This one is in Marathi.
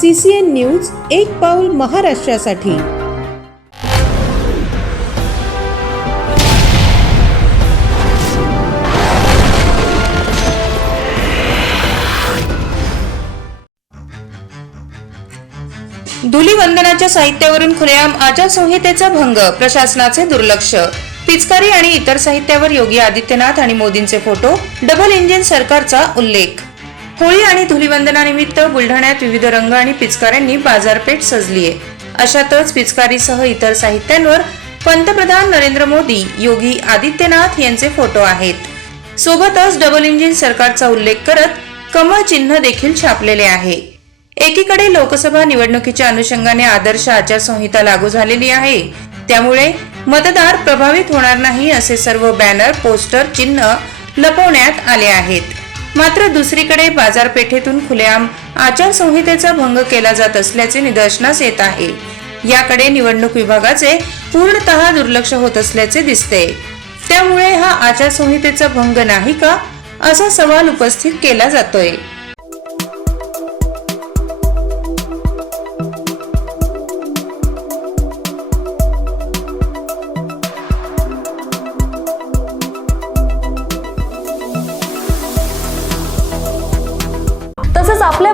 सी सी एन न्यूज एक पाऊल महाराष्ट्रासाठी. धुलीवंदनाच्या साहित्यावरून खुलेआम आचारसंहितेचा भंग प्रशासनाचे दुर्लक्ष. पिचकारी आणि इतर साहित्यावर योगी आदित्यनाथ आणि मोदींचे फोटो डबल इंजिन सरकारचा उल्लेख. होळी आणि धुलीवंदनानिमित्त बुलढाण्यात विविध रंग आणि पिचकाऱ्यांनी बाजारपेठ सजली आहे. अशातच पिचकारीसह इतर साहित्यांवर पंतप्रधान नरेंद्र मोदी योगी आदित्यनाथ यांचे फोटो आहेत. सोबतच डबल इंजिन सरकारचा उल्लेख करत कमळ चिन्ह देखील छापलेले आहे. एकीकडे लोकसभा निवडणुकीच्या अनुषंगाने आदर्श आचारसंहिता लागू झालेली आहे. त्यामुळे मतदार प्रभावित होणार नाही असे सर्व बॅनर पोस्टर चिन्ह लपवण्यात आले आहेत. मात्र दुसरीकडे बाजारपेठेतून खुलेआम आचारसंहितेचा भंग केला जात असल्याचे निदर्शनास येत आहे. याकडे निवडणूक विभागाचे पूर्णतः दुर्लक्ष होत असल्याचे दिसते. त्यामुळे हा आचारसंहितेचा भंग नाही का? असा सवाल उपस्थित केला जातोय.